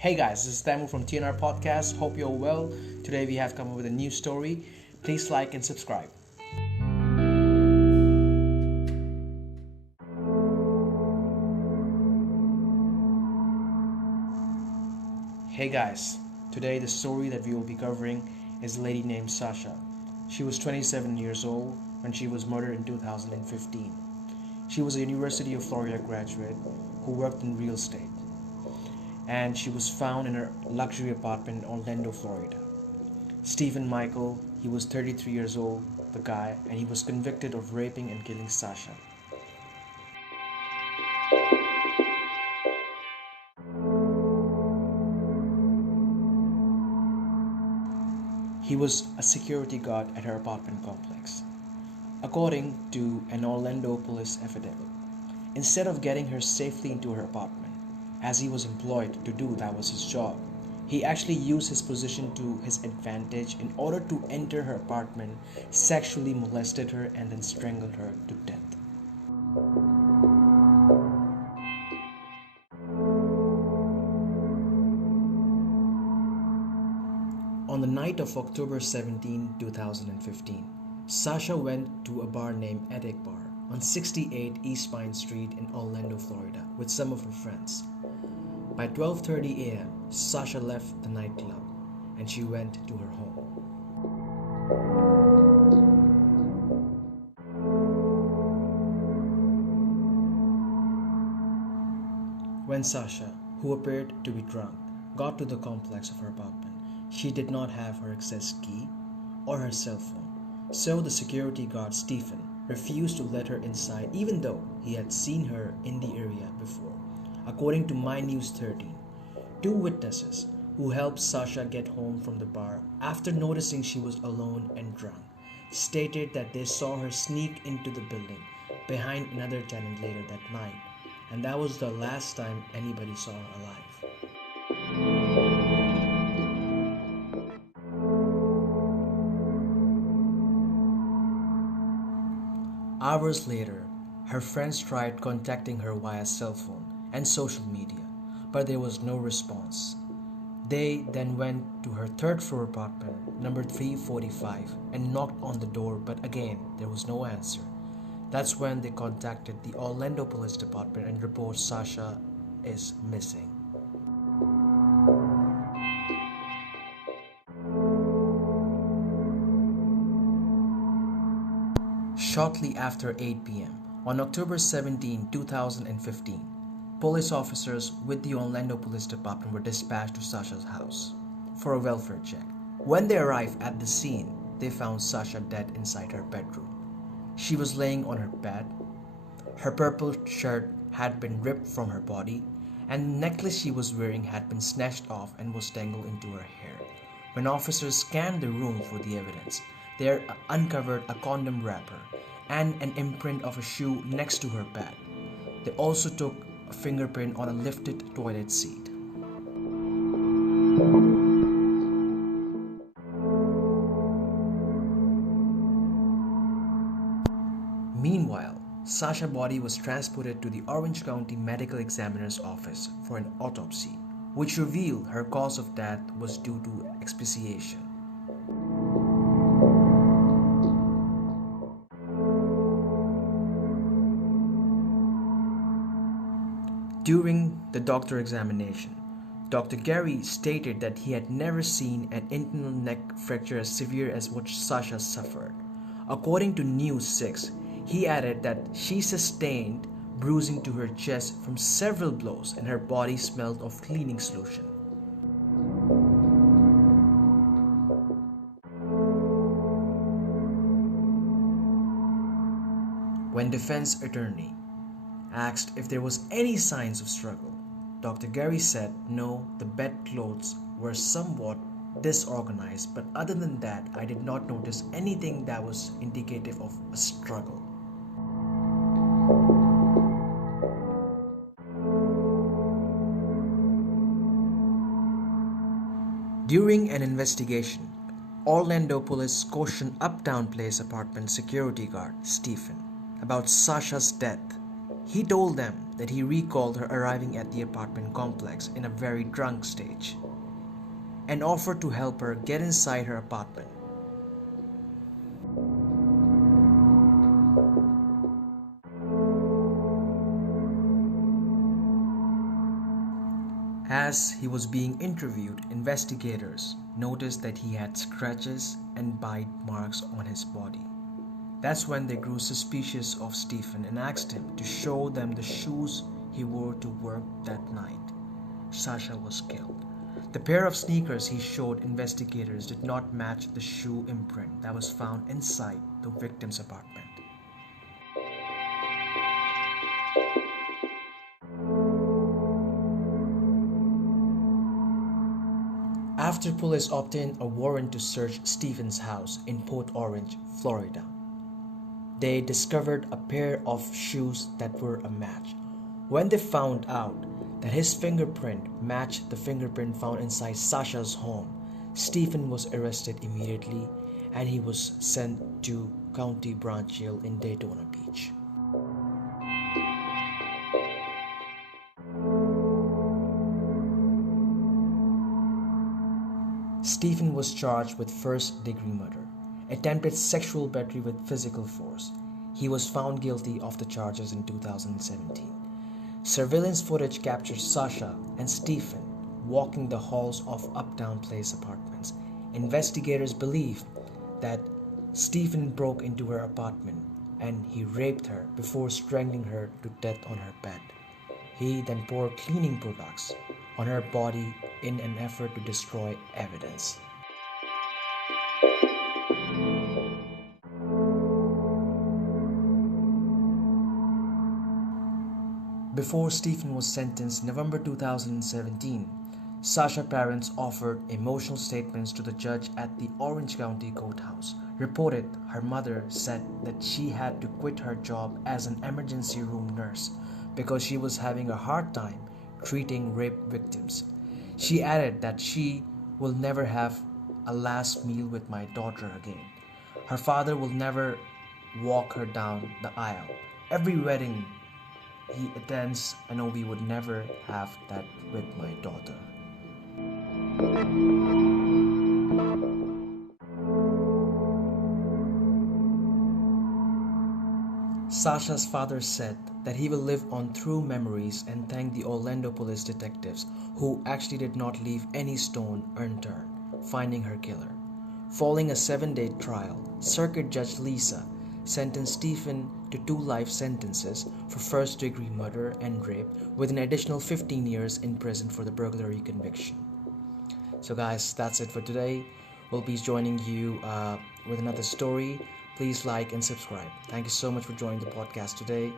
Hey guys, this is Taimur from TNR Podcast. Hope you're well. Today we have come up with a new story. Please like and subscribe. Hey guys, today the story that we will be covering is a lady named Sasha. She was 27 years old when she was murdered in 2015. She was a University of Florida graduate who worked in real estate, and she was found in her luxury apartment in Orlando, Florida. Stephen Michael, he was 33 years old, the guy, and he was convicted of raping and killing Sasha. He was a security guard at her apartment complex. According to an Orlando police affidavit, instead of getting her safely into her apartment, as he was employed to do, that was his job, he actually used his position to his advantage in order to enter her apartment, sexually molested her, and then strangled her to death. On the night of October 17, 2015, Sasha went to a bar named Attic Bar on 68 East Pine Street in Orlando, Florida, with some of her friends. By 12:30 a.m., Sasha left the nightclub and she went to her home. When Sasha, who appeared to be drunk, got to the complex of her apartment, she did not have her access key or her cell phone, so the security guard Stephen refused to let her inside even though he had seen her in the area before. According to My News 13, two witnesses who helped Sasha get home from the bar after noticing she was alone and drunk stated that they saw her sneak into the building behind another tenant later that night, and that was the last time anybody saw her alive. Hours later, her friends tried contacting her via cell phone and social media, but there was no response. They then went to her third floor apartment, number 345, and knocked on the door, but again, there was no answer. That's when they contacted the Orlando Police Department and reported Sasha is missing. Shortly after 8 p.m., on October 17, 2015, police officers with the Orlando Police Department were dispatched to Sasha's house for a welfare check. When they arrived at the scene, they found Sasha dead inside her bedroom. She was laying on her bed. Her purple shirt had been ripped from her body, and the necklace she was wearing had been snatched off and was tangled into her hair. When officers scanned the room for the evidence, they uncovered a condom wrapper and an imprint of a shoe next to her bed. They also took a fingerprint on a lifted toilet seat. Meanwhile, Sasha's body was transported to the Orange County Medical Examiner's office for an autopsy, which revealed her cause of death was due to asphyxiation. During the doctor examination, Dr. Gary stated that he had never seen an internal neck fracture as severe as what Sasha suffered. According to News 6, he added that she sustained bruising to her chest from several blows and her body smelled of cleaning solution. When defense attorney asked if there was any signs of struggle, Dr. Gary said no, the bedclothes were somewhat disorganized, but other than that, I did not notice anything that was indicative of a struggle. During an investigation, Orlando police questioned Uptown Place apartment security guard Stephen about Sasha's death. He told them that he recalled her arriving at the apartment complex in a very drunk stage and offered to help her get inside her apartment. As he was being interviewed, investigators noticed that he had scratches and bite marks on his body. That's when they grew suspicious of Stephen and asked him to show them the shoes he wore to work that night. Sasha was killed. The pair of sneakers he showed investigators did not match the shoe imprint that was found inside the victim's apartment. After police obtained a warrant to search Stephen's house in Port Orange, Florida, they discovered a pair of shoes that were a match. When they found out that his fingerprint matched the fingerprint found inside Sasha's home, Stephen was arrested immediately and he was sent to County Branch Jail in Daytona Beach. Stephen was charged with first-degree murder, attempted sexual battery with physical force. He was found guilty of the charges in 2017. Surveillance footage captures Sasha and Stephen walking the halls of Uptown Place apartments. Investigators believe that Stephen broke into her apartment and he raped her before strangling her to death on her bed. He then poured cleaning products on her body in an effort to destroy evidence. Before Stephen was sentenced in November 2017, Sasha's parents offered emotional statements to the judge at the Orange County Courthouse. Reported her mother said that she had to quit her job as an emergency room nurse because she was having a hard time treating rape victims. She added that she will never have a last meal with my daughter again. Her father will never walk her down the aisle. Every wedding he attends, I know we would never have that with my daughter. Sasha's father said that he will live on through memories and thank the Orlando police detectives who actually did not leave any stone unturned, finding her killer. Following a 7-day trial, Circuit Judge Lisa sentenced Stephen to 2 life sentences for first-degree murder and rape with an additional 15 years in prison for the burglary conviction. So guys, that's it for today. We'll be joining you with another story. Please like and subscribe. Thank you so much for joining the podcast today.